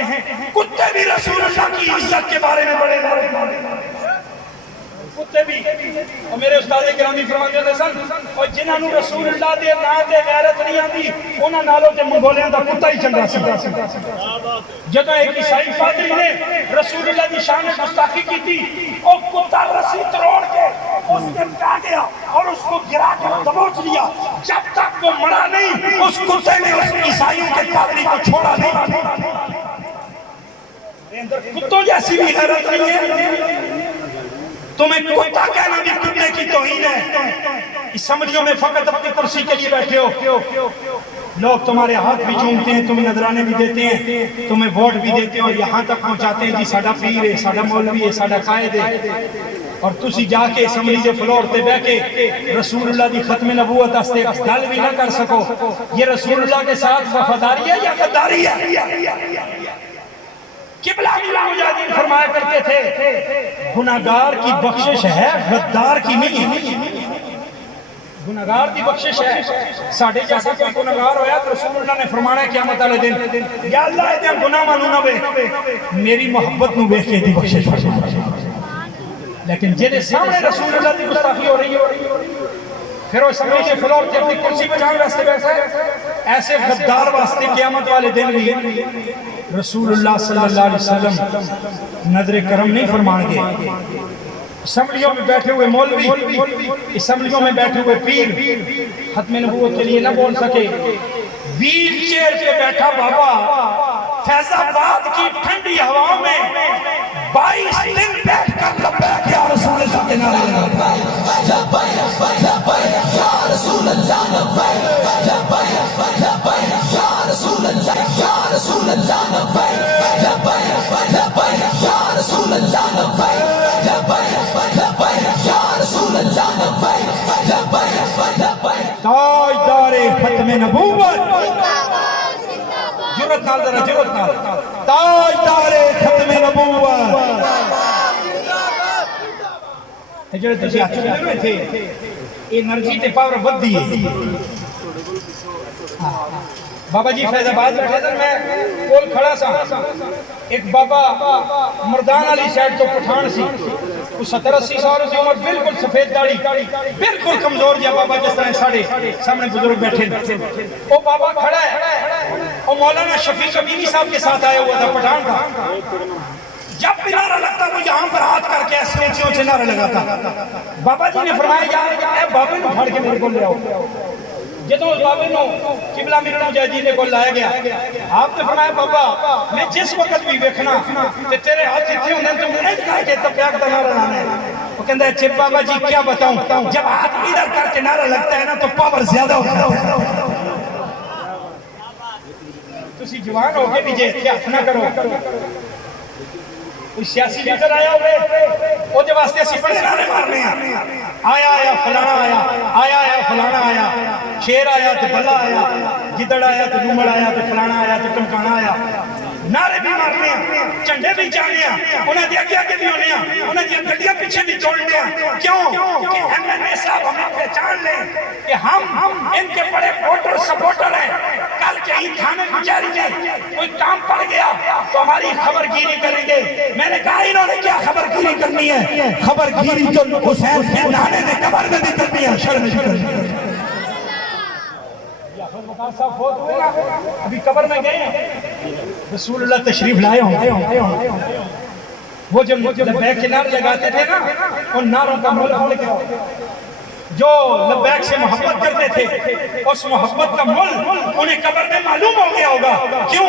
کتے بھی رسول اللہ کی عزت کے بارے میں بڑے کتے بھی، اور میرے استاد گرامی فرماتے ہیں سن اور جنہاں نو رسول اللہ دے نام تے غیرت نہیں آندی انہاں نالوں تے منگولیاں دا کتا ہی چنگا سی۔ جدوں ایک عیسائی پادری نے رسول اللہ دی شان میں گستاخی کی تھی، وہ کتا رسی توڑ کے اس کے پا گیا اور اس کو گرا کے دبوچ لیا، جب تک وہ مرا نہیں اس کتے نے اس عیسائیوں کے پادری کو چھوڑا نہیں۔ کتوں جیسی بھی غیرت نہیں ہے، تمہیں کتا کہنا بھی کتے کی کی توہین ہے. اسمبلیوں میں فقط اپنی کرسی کے لیے بیٹھے ہو. لوگ تمہارے ہاتھ بھی چومتے ہیں, تمہیں نذرانے بھی دیتے ہیں, تمہیں ووٹ بھی دیتے ہیں, اور یہاں تک پہنچاتے ہیں جی ساڈا پیر ہے, ساڈا مولوی ہے, ساڈا قائد ہے. اور تسی جا کے اسمبلی دے فلور تے بیٹھ کے رسول اللہ دی ختم نبوت واسطے گل بھی نہ کر سکو. یہ رسول اللہ کے ساتھ وفاداری ہے یا غداری ہے؟ قبلہ مجاہدین فرمایا کرتے تھے گناہگار کی بخشش ہے, غدار کی نہیں. گناہگار دی بخشش ہے. ساڑھے جیسا کوئی گناہگار ہویا تو رسول اللہ نے فرمانا ہے قیامت والے دن, یا اللہ اے دے گناہ مانو نہ وے, میری محبت نو ویکھ کے دی بخشش فرما. لیکن جنہیں سامنے رسول اللہ کی گستاخی ہو رہی ہے, پھر وہ اسمبلی کے فلور تے اپنی کرسی پہ جان واسطے بیٹھا ہے. ایسے غدار واسطے قیامت والے دن بھی رسول اللہ صلی اللہ علیہ وسلم نظر کرم نہیں فرمان گے. اسمبلیوں میں بیٹھے ہوئے مولوی, اسمبلیوں میں بیٹھے ہوئے پیر ختم نبوت کے لیے نہ بول سکے. ویل چیئر پہ بیٹھا بابا فیض آباد کی ٹھنڈی ہواؤں میں 22 دن بیٹھ کر لبیک یا رسول اللہ کے نعرے لگا. یا رسول اللہ لبیک لبیک لبیک یا رسول اللہ, یا رسول اللہ لبیک لبیک لبیک یا رسول اللہ لبیک لبیک لبیک یا رسول اللہ لبیک لبیک لبیک. تاجدار ختم نبوت, جرت نال ذرا جرت نال, تاجدار ختم نبوت. جڑے تسی ہاتھ چلے تھے انرجی تے پاور ودی ہے. بابا جی فیض آباد میں کول کھڑا سا, ایک بابا مردان علی سائڈ تو پٹھان سی, 70-80 سال کی عمر, بالکل سفید داڑھی, بالکل کمزور جا بابا جس طرح ساڑھے سامنے بزرگ بیٹھے. وہ بابا کھڑا ہے, وہ مولانا شفیق امینی صاحب کے ساتھ آیا ہوا تھا, پٹھان تھا. جب بھی نعرہ لگتا وہ یہاں پر ہاتھ کر کے ایسے اونچے نعرہ لگاتا. بابا جی نے فرمایا یار اے بابے نو پھڑ کے میرے کو لے آؤ. جدو اس بابے نو قبلہ امیر المجاہدین کو لایا گیا, آپ نے فرمایا بابا میں جس وقت بھی ویکھنا تے تیرے ہاتھ اتنے ہوندے تو میں کہا کہ تپیاک دا نعرہ لانا ہے. وہ کہندا ہے چپ بابا جی کیا بتاؤں, جب ہاتھ ادھر کر کے نعرہ لگتا ہے نا تو پاور زیادہ ہوتا ہے. تسی جوان ہو کے بھی جے ہاتھ نہ کرو. کوئی سیاسی لیڈر آیا ہوئے وہ دے واسطے اسی بڑے نعرے مارنے ہیں, آیا آیا فلانا آیا, آیا آیا فلانا آیا, شیر آیا تو بلا آیا, گدڑ آیا تو نمڑ آیا تو فلانا آیا تو ٹمکانا آیا. نعرے بھی مارنے ہیں, جھنڈے بھی چاہنے ہیں, انہیں دے آگے بھی ہونے ہیں, انہیں دے گھڑیاں پیچھے بھی چھوڑنے ہیں. کیوں کہ ایم این اے صاحب ہمیں پہچان لیں کہ ہم ان کے بڑے ووٹر سپورٹر ہیں. کل کے ہی تھانے میں جاری ہے, کوئی کام پڑ گیا تو ہماری خبر گیری کریں گے. میں نے کہا انہوں نے کیا خبر گیری کرنی ہے, خبر گیری تو حسین کے نانے نے قبر میں بھی کرنی ہے, شرم نہیں کرنی ہے. صاحب فوت ہوئے نا, ابھی قبر میں گئے ہیں, رسول اللہ تشریف لائے ہوں. وہ جب لبیک کے نعرے لگاتے تھے نا, ان نعروں کا مول بھول گیا. جو لبیک سے محبت کرتے تھے اس محبت کا مول انہیں قبر میں معلوم ہو گیا ہوگا. کیوں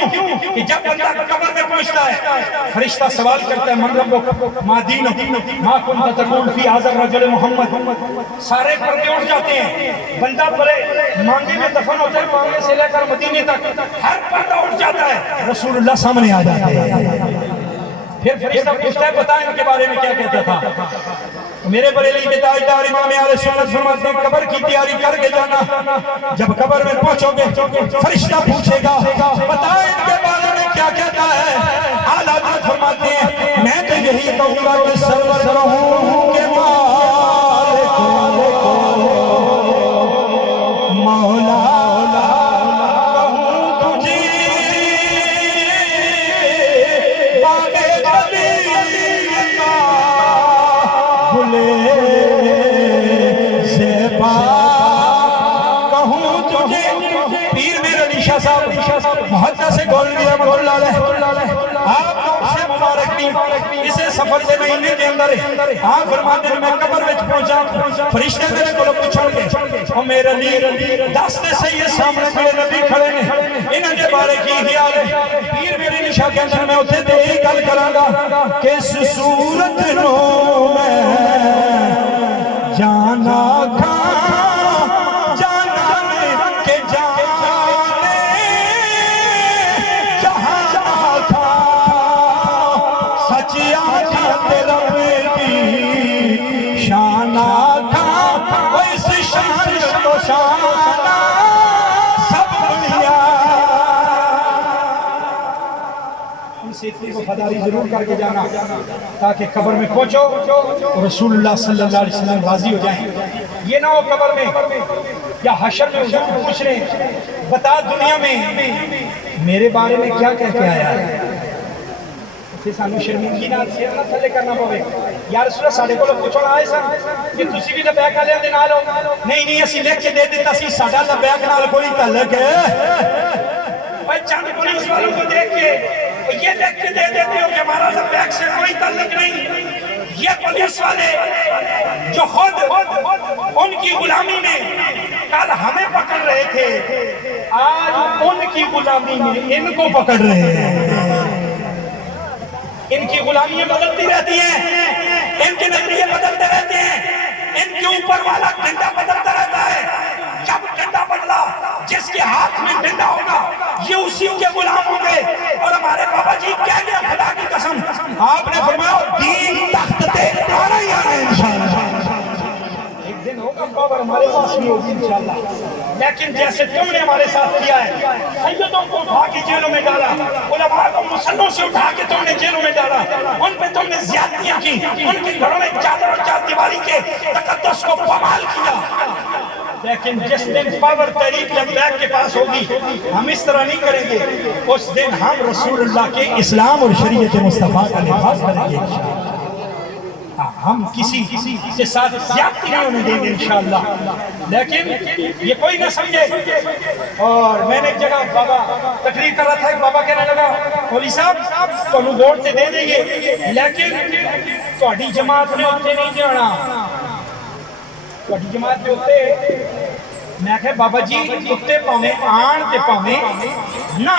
کہ جب بندہ قبر میں پہنچتا ہے فرشتہ سوال کرتا ہے من ربک ما دینک ما کنت تقول فی ھذا الرجل محمد. سارے پردے اٹھ جاتے ہیں, بندہ بڑے مانگے میں دفن ہوتا ہے, مانگے سے لے کر مدینے تک ہر پردہ اٹھ جاتا ہے, رسول اللہ سامنے آ جاتے ہیں. پھر فرشتہ پوچھتا ہے بتائیں ان کے بارے میں کیا کہتا تھا. میرے بریلی کے تاجدار امام اہل سنت فرماتے ہیں قبر کی تیاری کر کے جانا. جب قبر میں پہنچو گے فرشتہ پوچھے گا بتائیں ان کے بارے میں کیا کہتا ہے. اعلیٰ حضرت فرماتے ہیں میں تو یہی کہوں گا کہ سرور رہوں کہ مالک مولا کہوں تجھے باغ خلیل کا بلے سے کہوں تجھے. پیر میرے نشا صاحب محدث گولوی رحمۃ اللہ علیہ آپ کو سے مبارک بھی اسے سفر سے مہینے کے اندر آپ فرماتے ہیں میں قبر وچ پہنچا, فرشتے میرے کو پوچھن گے او میرے علی دستے سے یہ سامنے میرے نبی کھڑے نے, انہاں دے بارے کی خیال ہے. پیر میرے نشا کے اندر میں اوتھے تے یہی گل کراں گا کہ اس صورت نو میں جان شان رب دی شان آکھاں اس شان تو شان سب دنیا ان سے اتنی وفاداری ضرور کر کے جانا تاکہ قبر میں پہنچو اور رسول اللہ صلی اللہ علیہ وسلم راضی ہو جائیں. یہ نہ ہو قبر میں یا حشر میں حضور پوچھ رہے ہیں بتا دنیا میں میرے بارے میں کیا کہہ کے آیا ہے. اسے سانو شرمندگی نال سیر نہ تھلے کرنا پوے. یا رسول اللہ ساڈے کولوں پوچھنا آئے سن کہ تسی بھی لبیک والے دے نال ہو. نہیں اسی لکھ کے دے دیتا سی ساڈا لبیک نال کوئی تعلق ہے. بھائی چند پولیس والوں کو دیکھ کے یہ لکھ کے دے دیتے ہو کہ ہمارا لبیک سے کوئی تعلق نہیں. یہ پولیس والے جو خود ان کی غلامی میں کل ہمیں پکڑ رہے تھے آج ان کی غلامی میں ان کو پکڑ رہے ہیں. ان کی غلامیاں بدلتی رہتی ہیں, ان کے نظریے بدلتے رہتے ہیں, ان کے اوپر والا ڈنڈا بدلتا رہتا ہے. جب ڈنڈا بدلا جس کے ہاتھ میں ڈنڈا ہوگا یہ اسی کے غلام ہوں گے. اور ہمارے بابا جی کہہ گئے خدا کی قسم آپ نے فرمایا دین تخت پہ آنا ہی آنا ہے انشاءاللہ. ایک دن ہوگا پاور ہمارے پاس بھی ہوگی انشاءاللہ. لیکن جیسے تم نے ہمارے ساتھ کیا ہے سیدوں کو اٹھا کے جیلوں میں ڈالا, علماء کو مسلوں سے اٹھا کے تم نے جیلوں میں ڈالا, ان پہ تم نے زیادتیاں کی, ان کے گھروں میں چادر اور چار دیواری کے تقدس کو پامال کیا. لیکن جس دن پاور تحریک لبیک کے پاس ہوگی ہم اس طرح نہیں کریں گے. اس دن ہم رسول اللہ کے اسلام اور شریعت مصطفیٰ کا لحاظ کریں گے. ہم کسی کے ساتھ زیادتی نہیں ہونے دیں گے انشاءاللہ. لیکن یہ کوئی نہ سمجھے. اور میں نے ایک جگہ بابا تقریر کر رہا تھا, ایک بابا کہنے لگا مولوی صاحب تو انہوں ووٹ تے دے دیں گے لیکن تہاڈی جماعت نے اتنے نہیں جانا, تہاڈی جماعت نے اتنے. میں کہا بابا جی اتنے پاویں آن تے پاویں نہ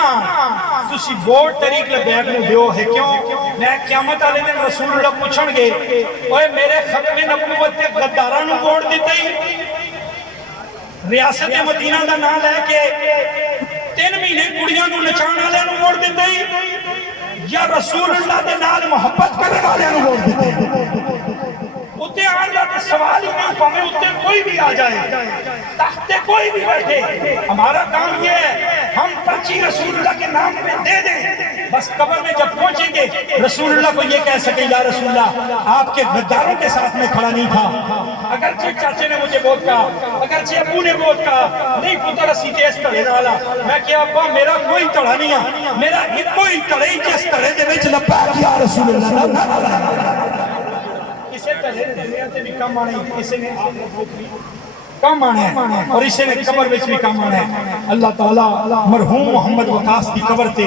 تسی ووٹ طریق لبیک نو دیو ہے کیوں. میں قیامت والے دن رسول اللہ پوچھن گے اوے میرے ختم نبوت تے غداراں نو ووٹ دتا ہی, ریاست مدینہ دا نام لے کے 3 مہینے کڑیاں نو نچان والے نو ووٹ دتا ہی, یا رسول اللہ دے نال محبت کرنے والے نو ووٹ دتا ہی. اتنے آن جاتے سوال ہی نہیں پاویں اتنے کوئی بھی آ جائے تختے کوئی بھی بیٹھے. ہمارا کام یہ ہے ہم پرچی رسول اللہ کے نام پہ دے دیں, بس قبر میں جب پہنچیں گے رسول اللہ کو یہ کہہ سکے یا رسول اللہ آپ کے غداروں کے ساتھ میں کھڑا نہیں تھا. اگرچہ چاچے نے مجھے ووٹ کہا, اگرچہ ابو نے ووٹ کہا, نہیں پتر اسی تے اس طرح والا. میں کہا ابا میرا کوئی تڑا نہیں ہے, میرا کوئی تڑے ہی جس طرح دے وچ لبیک یا رسول اللہ اسے تلے دنیا تے بھی کم آنے, اسے نے آپ کو کم آنے اور اسے نے قبر وچ بھی کم آنے. اللہ تعالیٰ مرحوم محمد وقاص دی قبر تے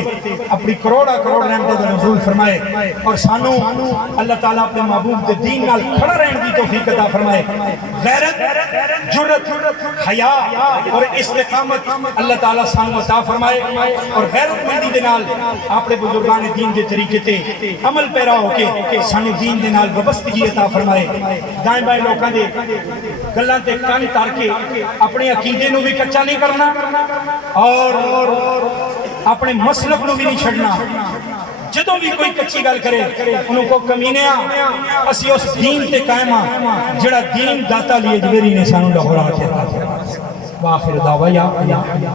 اپنی کروڑا کروڑ رحمت دا نزول فرمائے اور سانو اللہ تعالیٰ اپنے محبوب دے دین نال کھڑا رہن دی توفیق عطا فرمائے. غیرت, جرت, حیا اور استقامت اللہ تعالیٰ سانو عطا فرمائے اور غیرت مندی دے نال اپنے بزرگان دین دے طریقے تے عمل پیرا ہو کے سانو دین دے نال وابستگی عطا فرمائے. دائیں بائیں لوکاں دے گلاں تے کان تار کے اپنے عقیدے نو بھی کچا نہیں کرنا اور اپنے مسلک نو بھی نہیں چھڑنا. جدوں بھی کوئی کچی گل کرے انہوں کو کمینیاں اسی اس دین تے قائم ہاں جڑا دین داتا لیے جویری نے سانو لاہور آ کے. واخر دعوایا